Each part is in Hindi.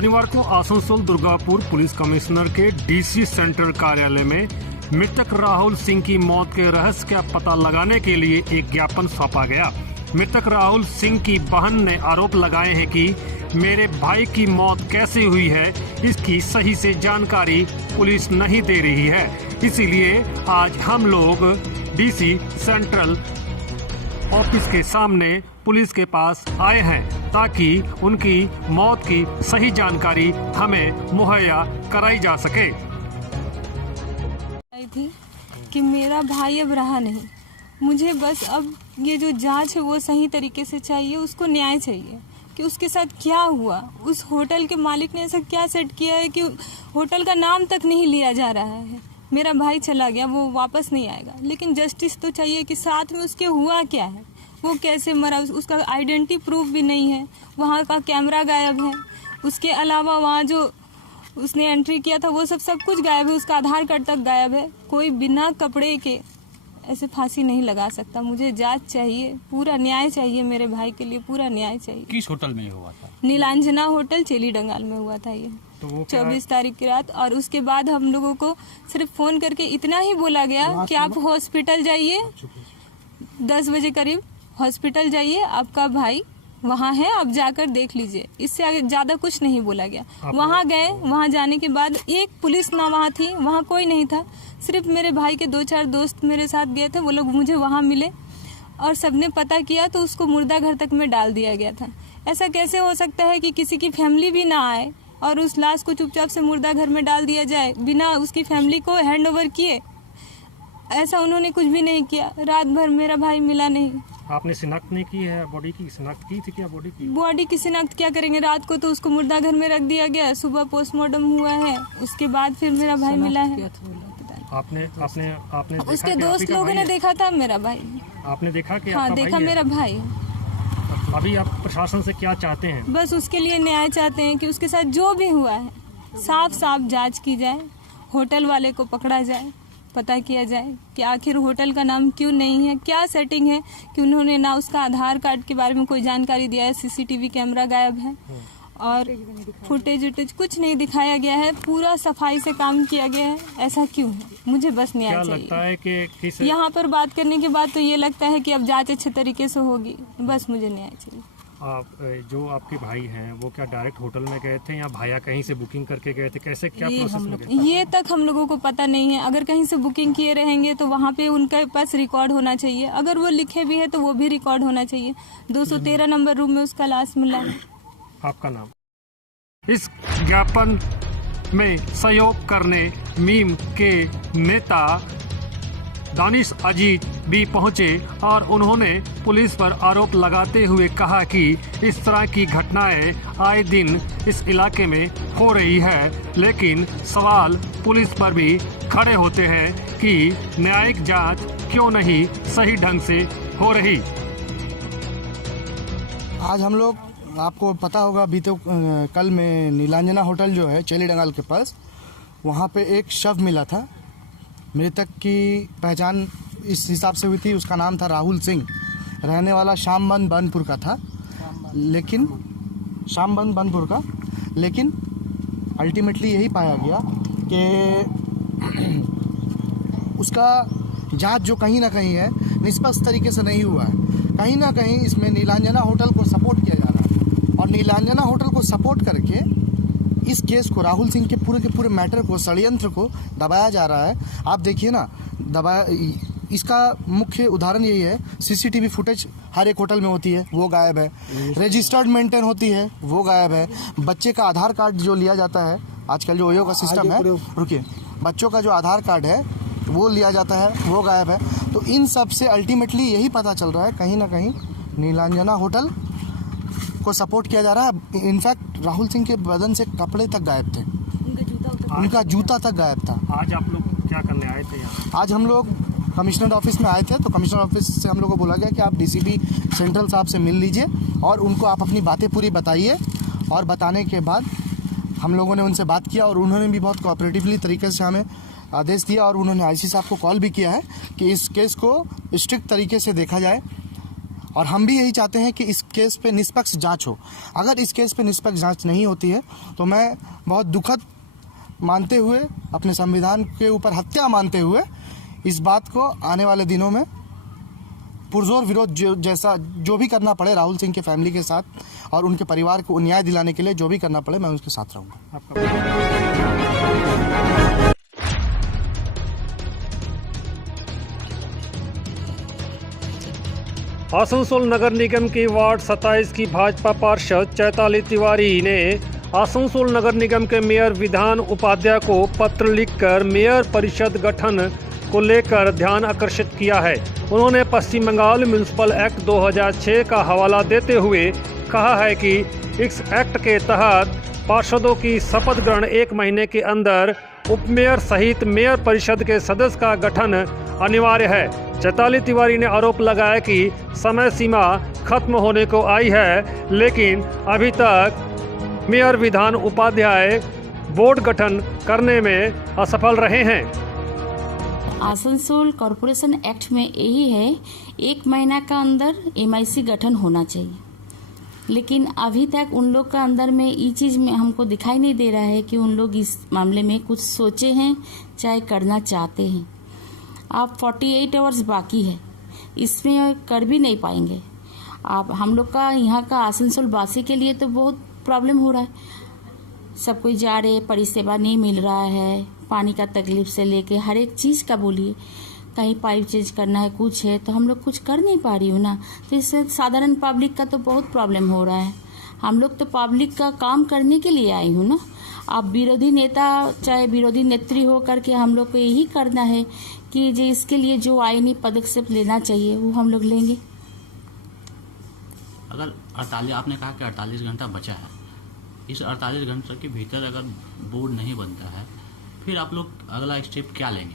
शनिवार को आसनसोल दुर्गापुर पुलिस कमिश्नर के डीसी सेंट्रल कार्यालय में मृतक राहुल सिंह की मौत के रहस्य का पता लगाने के लिए एक ज्ञापन सौंपा गया। मृतक राहुल सिंह की बहन ने आरोप लगाए हैं कि मेरे भाई की मौत कैसे हुई है, इसकी सही से जानकारी पुलिस नहीं दे रही है। इसीलिए आज हम लोग डीसी सेंट्रल ऑफिस के सामने पुलिस के पास आए हैं ताकि उनकी मौत की सही जानकारी हमें मुहैया कराई जा सके। थी कि मेरा भाई अब रहा नहीं, मुझे बस अब ये जो जांच है वो सही तरीके से चाहिए, उसको न्याय चाहिए कि उसके साथ क्या हुआ। उस होटल के मालिक ने ऐसा क्या सेट किया है कि होटल का नाम तक नहीं लिया जा रहा है। मेरा भाई चला गया, वो वापस नहीं आएगा, लेकिन जस्टिस तो चाहिए कि साथ में उसके हुआ क्या है, वो कैसे मरा, उसका आइडेंटिटी प्रूफ भी नहीं है, वहाँ का कैमरा गायब है, उसके अलावा वहाँ जो उसने एंट्री किया था वो सब कुछ गायब है, उसका आधार कार्ड तक गायब है। कोई बिना कपड़े के ऐसे फांसी नहीं लगा सकता। मुझे जांच चाहिए, पूरा न्याय चाहिए, मेरे भाई के लिए पूरा न्याय चाहिए। किस होटल में हुआ था? नीलांजना होटल चेली डंगाल में हुआ था ये, तो 24 तारीख की रात। और उसके बाद हम लोगों को सिर्फ फोन करके इतना ही बोला गया कि आप हॉस्पिटल जाइए, 10 बजे करीब हॉस्पिटल जाइए, आपका भाई वहाँ है, आप जाकर देख लीजिए। इससे आगे ज्यादा कुछ नहीं बोला गया। वहाँ गए, वहाँ जाने के बाद एक पुलिस ना वहाँ थी, वहाँ कोई नहीं था, सिर्फ मेरे भाई के 2-4 दोस्त मेरे साथ गए थे, वो लोग मुझे वहाँ मिले और सबने पता किया तो उसको मुर्दा घर तक में डाल दिया गया था। ऐसा कैसे हो सकता है कि किसी की फैमिली भी ना आए और उस लाश को चुपचाप से मुर्दा घर में डाल दिया जाए बिना उसकी फैमिली को हैंड ओवर किए? ऐसा उन्होंने कुछ भी नहीं किया। रात भर मेरा भाई मिला नहीं। आपने शिनाख्त नहीं की है? बॉडी की शिनाख्त की थी क्या? बॉडी की शिनाख्त क्या करेंगे? रात को तो उसको मुर्दा घर में रख दिया गया, सुबह पोस्टमार्टम हुआ है, उसके बाद फिर मेरा भाई मिला है। आपने उसके दोस्त लोगों ने देखा था मेरा भाई। आपने देखा कि हाँ, देखा मेरा भाई। अभी आप प्रशासन से क्या चाहते हैं? बस उसके लिए न्याय चाहते हैं कि उसके साथ जो भी हुआ है साफ साफ जांच की जाए, होटल वाले को पकड़ा जाए, पता किया जाए कि आखिर होटल का नाम क्यों नहीं है, क्या सेटिंग है कि उन्होंने ना उसका आधार कार्ड के बारे में कोई जानकारी दिया है, सीसीटीवी कैमरा गायब है और फुटेज कुछ नहीं दिखाया गया है, पूरा सफाई से काम किया गया है। ऐसा क्यों है? मुझे बस न्याय चाहिए। लगता है कि यहाँ पर बात करने के बाद तो ये लगता है कि अब जांच अच्छे तरीके से होगी। बस मुझे न्याय चाहिए। जो आपके भाई हैं वो क्या डायरेक्ट होटल में गए थे या भाया कहीं से बुकिंग करके गए थे? कैसे क्या प्रोसेस में गए? ये तक हम लोगों को पता नहीं है। अगर कहीं से बुकिंग किए रहेंगे तो वहाँ पे उनके पास रिकॉर्ड होना चाहिए, अगर वो लिखे भी है तो वो भी रिकॉर्ड होना चाहिए। 213 नंबर रूम में उसका लाश मिला है। आपका नाम? इस ज्ञापन में सहयोग करने मीम के नेता दानिश अजीज भी पहुंचे और उन्होंने पुलिस पर आरोप लगाते हुए कहा कि इस तरह की घटनाएं आए दिन इस इलाके में हो रही है, लेकिन सवाल पुलिस पर भी खड़े होते हैं कि न्यायिक जांच क्यों नहीं सही ढंग से हो रही। आज हम लोग, आपको पता होगा, अभी तो कल में नीलांजना होटल जो है चेली डंगाल के पास, वहाँ पे एक शव मिला था। मृतक की पहचान इस हिसाब से हुई थी, उसका नाम था राहुल सिंह, रहने वाला शामबंद बनपुर का था, लेकिन शामबंद बनपुर का, लेकिन अल्टीमेटली यही पाया गया कि उसका जांच जो कहीं ना कहीं है निष्पक्ष तरीके से नहीं हुआ है। कहीं ना कहीं इसमें नीलांजना होटल को सपोर्ट किया जा रहा है और नीलांजना होटल को सपोर्ट करके इस केस को, राहुल सिंह के पूरे मैटर को, षड्यंत्र को दबाया जा रहा है। आप देखिए ना, इसका मुख्य उदाहरण यही है, सीसीटीवी फुटेज हर एक होटल में होती है, वो गायब है। रजिस्टर्ड मेंटेन होती है, वो गायब है। बच्चे का आधार कार्ड जो लिया जाता है, आजकल जो ओयो का सिस्टम है, रुकिए, बच्चों का जो आधार कार्ड है वो लिया जाता है, वो गायब है। तो इन सब से अल्टीमेटली यही पता चल रहा है कहीं ना कहीं नीलांजना होटल को सपोर्ट किया जा रहा है। इनफैक्ट राहुल सिंह के बदन से कपड़े तक गायब थे, उनका जूता तक गायब था। आज आप लोग क्या करने आए थे यहाँ? आज हम लोग कमिश्नर ऑफिस में आए थे, तो कमिश्नर ऑफिस से हम लोग को बोला गया कि आप डीसीपी सेंट्रल साहब से मिल लीजिए और उनको आप अपनी बातें पूरी बताइए। और बताने के बाद हम लोगों ने उनसे बात किया और उन्होंने भी बहुत कोऑपरेटिवली तरीके से हमें आदेश दिया और उन्होंने आईसी साहब को कॉल भी किया है कि इस केस को स्ट्रिक्ट तरीके से देखा जाए और हम भी यही चाहते हैं कि इस केस पे निष्पक्ष जांच हो। अगर इस केस पे निष्पक्ष जांच नहीं होती है तो मैं बहुत दुखद मानते हुए, अपने संविधान के ऊपर हत्या मानते हुए, इस बात को आने वाले दिनों में पुरजोर विरोध जैसा जो भी करना पड़े राहुल सिंह के फैमिली के साथ और उनके परिवार को न्याय दिलाने के लिए जो भी करना पड़े, मैं उनके साथ रहूँगा। आसनसोल नगर निगम की वार्ड 27 की भाजपा पार्षद चैताली तिवारी ने आसनसोल नगर निगम के मेयर विधान उपाध्याय को पत्र लिखकर मेयर परिषद गठन को लेकर ध्यान आकर्षित किया है। उन्होंने पश्चिम बंगाल म्युनिसिपल एक्ट 2006 का हवाला देते हुए कहा है कि इस एक्ट के तहत पार्षदों की शपथ ग्रहण 1 महीने के अंदर उपमेयर सहित मेयर परिषद के सदस्य का गठन अनिवार्य है। चैताली तिवारी ने आरोप लगाया कि समय सीमा खत्म होने को आई है, लेकिन अभी तक मेयर विधान उपाध्याय बोर्ड गठन करने में असफल रहे हैं। आसनसोल कॉरपोरेशन एक्ट में यही है 1 महीना का अंदर MIC गठन होना चाहिए, लेकिन अभी तक उन लोग का अंदर में ये चीज़ में हमको दिखाई नहीं दे रहा है कि उन लोग इस मामले में कुछ सोचे हैं चाहे करना चाहते हैं। आप 48 आवर्स बाकी है, इसमें कर भी नहीं पाएंगे आप। हम लोग का यहाँ का आसनसोल वासी के लिए तो बहुत प्रॉब्लम हो रहा है। सब कोई जा रहे, परिसेवा नहीं मिल रहा है, पानी का तकलीफ से लेके हर एक चीज़ का बोलिए, कहीं पाइप चेंज करना है, कुछ है तो हम लोग कुछ कर नहीं पा रही हूँ ना, तो इससे साधारण पब्लिक का तो बहुत प्रॉब्लम हो रहा है। हम लोग तो पब्लिक का काम करने के लिए आई हूँ ना। आप विरोधी नेता चाहे विरोधी नेत्री हो करके हम लोग को यही करना है कि जो इसके लिए जो आईनी पदक्षेप लेना चाहिए वो हम लोग लेंगे। अगर 48 आपने कहा कि 48 घंटा बचा है, इस 48 घंटे के भीतर अगर बोर्ड नहीं बनता है, फिर आप लोग अगला स्टेप क्या लेंगे?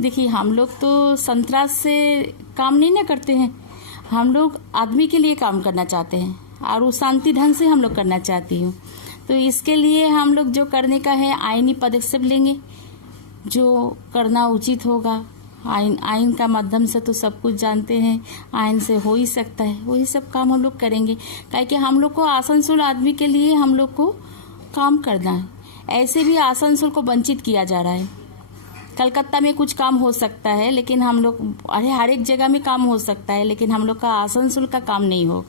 देखिए, हम लोग तो संतरास से काम नहीं ना करते हैं, हम लोग आदमी के लिए काम करना चाहते हैं और वो शांति ढंग से हम लोग करना चाहती हूँ। तो इसके लिए हम लोग जो करने का है आईनी पदक्षेप लेंगे, जो करना उचित होगा। आइन का माध्यम से तो सब कुछ जानते हैं, आइन से हो ही सकता है, वही सब काम हम लोग करेंगे। काहे कि हम लोग को आसनसोल आदमी के लिए हम लोग को काम करना है। ऐसे भी आसनसोल को वंचित किया जा रहा है। कलकत्ता में कुछ काम हो सकता है, लेकिन हम लोग हर एक जगह में काम हो सकता है, लेकिन हम लोग का आसनसोल का काम नहीं हो।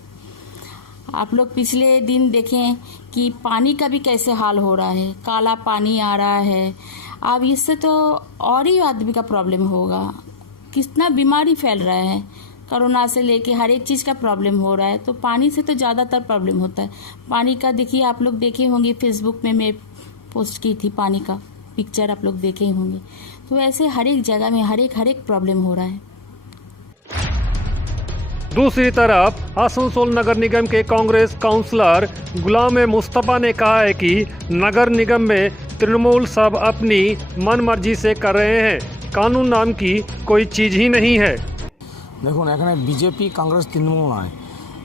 आप लोग पिछले दिन देखें कि पानी का भी कैसे हाल हो रहा है, काला पानी आ रहा है। अब इससे तो और ही आदमी का प्रॉब्लम होगा, कितना बीमारी फैल रहा है, कोरोना से लेके हर एक चीज़ का प्रॉब्लम हो रहा है। तो पानी से तो ज़्यादातर प्रॉब्लम होता है। पानी का देखिए, आप लोग देखे होंगे फेसबुक में मैं पोस्ट की थी, पानी का पिक्चर आप लोग देखे होंगे। तो ऐसे हर एक जगह में हर एक प्रॉब्लम हो रहा है। दूसरी तरफ आसनसोल नगर निगम के कांग्रेस काउंसलर गुलाम मुस्तफा ने कहा है कि नगर निगम में तृणमूल सब अपनी मनमर्जी से कर रहे हैं, कानून नाम की कोई चीज ही नहीं है। দেখুন, এখানে বিজেপি কংগ্রেস তৃণমূল নয়,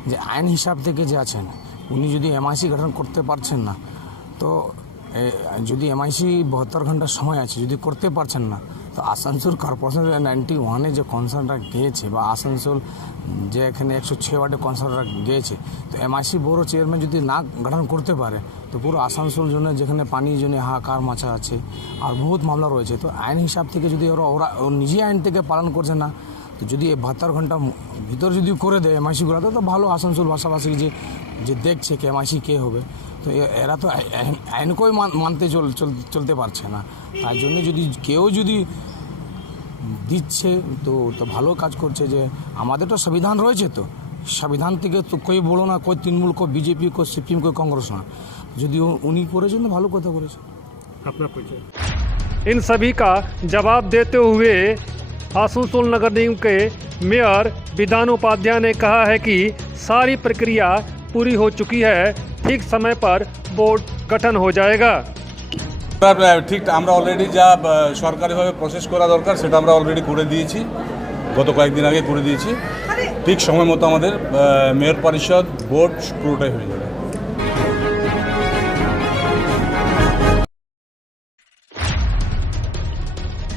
যে আইন হিসাব থেকে যে আছেন উনি যদি MIC গঠন করতে পারছেন না, তো যদি MIC 72 ঘন্টার সময় আছে, যদি করতে পারছেন না, তো আসানসোল কর্পোরেশনের 91-এ যে কনসার্নরা গিয়েছে বা আসানসোল যে এখানে 106 ওয়ার্ডে কনসার্নরা গিয়েছে, তো MIC বড় চেয়ারম্যান যদি না গঠন করতে পারে, তো পুরো আসানসোল জন্য যেখানে পানির জন্য হাহাকার মাছা আছে আর বহুত মামলা রয়েছে, তো আইন হিসাব থেকে যদি ওরা নিজে আইন থেকে পালন করছে না, তো যদি 72 ঘন্টা ভিতর যদি করে দেয় MIC গুলো, তো ভালো আসানসোল ভাষাভাষী যে দেখছে কে MIC কে হবে, তো এরা তো আইনকেই মানতে চলতে পারছে না। তার জন্য যদি কেউ যদি দিচ্ছে তো ভালো কাজ করছে। যে আমাদের তো সংবিধান রয়েছে, তো সংবিধান থেকে তো कोई বলো না, कोई তৃণমূল, कोई बीजेपी, कोई সিপিএম, कोई कांग्रेस না। যদি উনি করেছেন তো ভালো কথা করেছে। इन सभी का जवाब देते हुए आसनसोल नगर निगम के मेयर विधान उपाध्याय ने कहा है कि सारी प्रक्रिया पूरी हो चुकी है, ठीक समय पर बोर्ड गठन हो जाएगा। ঠিক আমরা অলরেডি যা সরকারিভাবে প্রসেস করা দরকার সেটা আমরা অলরেডি করে দিয়েছি, গত কয়েকদিন আগে করে দিয়েছি। ঠিক সময় মতো আমাদের মেয়র পরিষদ বোর্ড পুরোটাই হয়ে যাবে।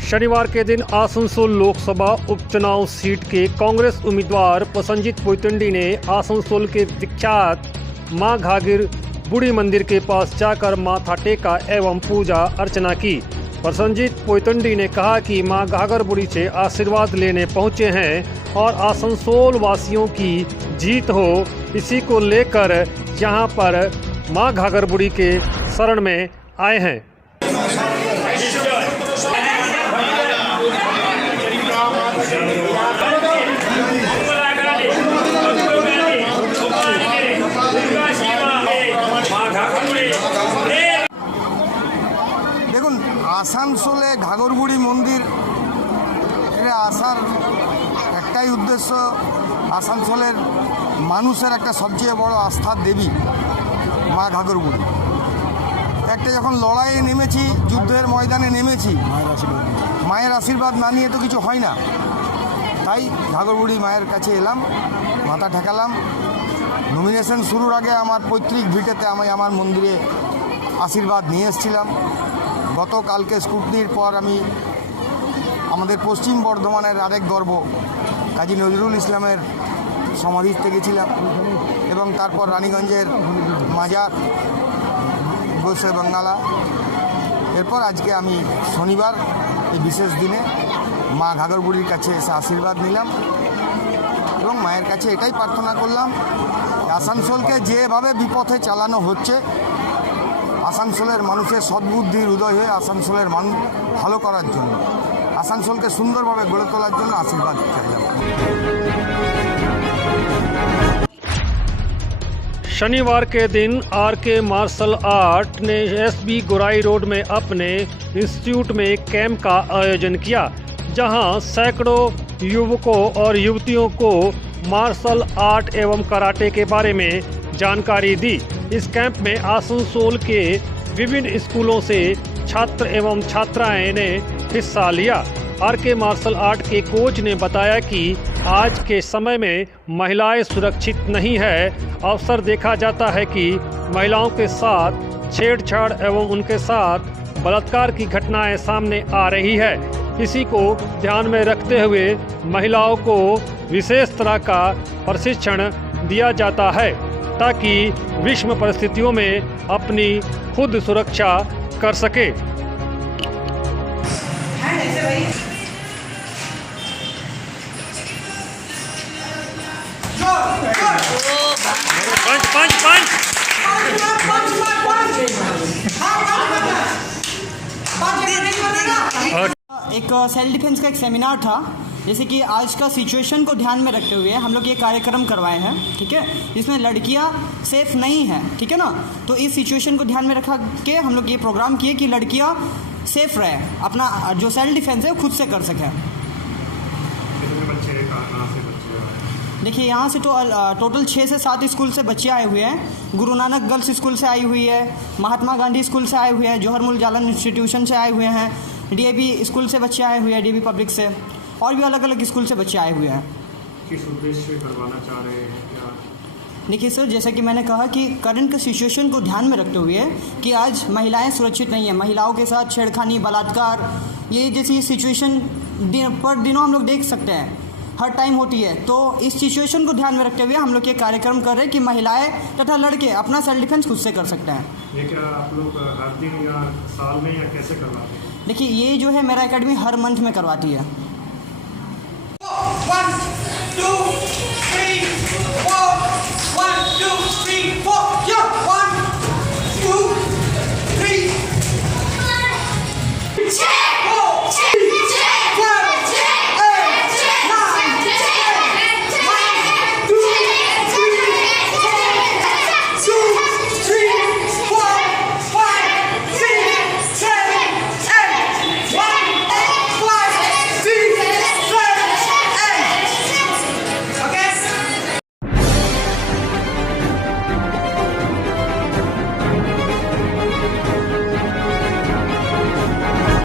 शनिवार के दिन आसनसोल लोकसभा उपचुनाव सीट के कांग्रेस उम्मीदवार प्रसन्नजीत पोयतुंडी ने आसनसोल के विख्यात मां घाघर बुढ़ी मंदिर के पास जाकर माथा टेका एवं पूजा अर्चना की। प्रसन्नजीत पोयतुंडी ने कहा कि मां घाघर बुढ़ी से आशीर्वाद लेने पहुंचे हैं और आसनसोल वासियों की जीत हो, इसी को लेकर यहां पर मां घाघर बुढ़ी के शरण में आए हैं। দেখুন, আসানসোলে ঘাঘরবুড়ি মন্দির এটা আসার একটাই উদ্দেশ্য, আসানসোলের মানুষের একটা সবচেয়ে বড় আস্থার দেবী মা ঘাঘরবুড়ি। একটা যখন লড়াইয়ে নেমেছি, যুদ্ধের ময়দানে নেমেছি, মায়ের আশীর্বাদ না নিয়ে তো কিছু হয় না। তাই ঘাঘরবুড়ি মায়ের কাছে এলাম, মাথা ঠেকালাম। নমিনেশন শুরুর আগে আমার পৈতৃক ভিটেতে আমি আমার মন্দিরে আশীর্বাদ নিয়ে এসেছিলাম। গতকালকে স্কুটনির পর আমি আমাদের পশ্চিম বর্ধমানের আরেক গর্ব কাজী নজরুল ইসলামের সমাধিতে গেছিলাম এবং তারপর রানীগঞ্জের মাজার গোসে বাঙ্গালা। এরপর আজকে আমি শনিবার এই বিশেষ দিনে মা ঘাঘরবুড়ির কাছে এসে আশীর্বাদ নিলাম এবং মায়ের কাছে এটাই প্রার্থনা করলাম, আসানসোলকে যেভাবে বিপথে চালানো হচ্ছে, আসানসোলের মানুষের সদ্বুদ্ধির উদয় হয়ে আসানসোলের মানুষ ভালো করার জন্য, আসানসোলকে সুন্দরভাবে গড়ে তোলার জন্য আশীর্বাদ চাইলাম। शनिवार के दिन आरके मार्शल आर्ट ने एसबी गोराई रोड में अपने इंस्टीट्यूट में एक कैंप का आयोजन किया, जहां सैकड़ों युवकों और युवतियों को मार्शल आर्ट एवं कराटे के बारे में जानकारी दी। इस कैंप में आसनसोल के विभिन्न स्कूलों से छात्र एवं छात्राएं ने हिस्सा लिया। आरके मार्शल आर्ट के कोच ने बताया कि आज के समय में महिलाएं सुरक्षित नहीं है। अक्सर देखा जाता है कि महिलाओं के साथ छेड़छाड़ एवं उनके साथ बलात्कार की घटनाएं सामने आ रही है। इसी को ध्यान में रखते हुए महिलाओं को विशेष तरह का प्रशिक्षण दिया जाता है ताकि विषम परिस्थितियों में अपनी खुद सुरक्षा कर सके। पंच पंच पंच एक सेल्फ डिफेंस का एक सेमिनार था, जैसे कि आज का सिचुएशन को ध्यान में रखते हुए हम लोग ये कार्यक्रम करवाए हैं, ठीक है, जिसमें लड़कियां सेफ नहीं हैं, ठीक है ना। तो इस सिचुएशन को ध्यान में रखा के हम लोग ये प्रोग्राम किए कि लड़कियां सेफ रहे, अपना जो सेल्फ डिफेंस है खुद से कर सकें। देखिए, यहाँ से तो टोटल 6 से 7 स्कूल से बच्चे आए हुए हैं। गुरु नानक गर्ल्स स्कूल से आई हुई है, महात्मा गांधी स्कूल से आए हुए हैं, जौहर मुल जालन इंस्टीट्यूशन से आए हुए हैं, डीएवी स्कूल से बच्चे आए हुए हैं, डीएवी पब्लिक से, और भी अलग अलग स्कूल से बच्चे आए हुए हैं। किस उद्देश्य से करवाना चाह रहे हैं क्या? देखिए सर, जैसा कि मैंने कहा कि करंट के सिचुएशन को ध्यान में रखते हुए कि आज महिलाएं सुरक्षित नहीं हैं, महिलाओं के साथ छेड़खानी, बलात्कार, ये जैसी सिचुएशन पर दिनों हम लोग देख सकते हैं, हर टाइम होती है। तो इस सिचुएशन को ध्यान में रखते हुए हम लोग ये कार्यक्रम कर रहे हैं कि महिलाएं तथा लड़के अपना सेल्फ डिफेंस खुद से कर सकते हैं। ये क्या आप लोग हर दिन या साल में या कैसे करवाते हैं? देखिए, ये जो है मेरा एकेडमी हर मंथ में करवाती है।